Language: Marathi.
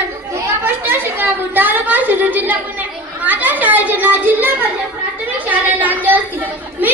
आपण मुक्कापोस्ट शिकागो तालुका शिरूर जिल्हा पुणे माझ्या शाळेचे नाव जिल्हा परिषद प्राथमिक शाळा लांजा असते मी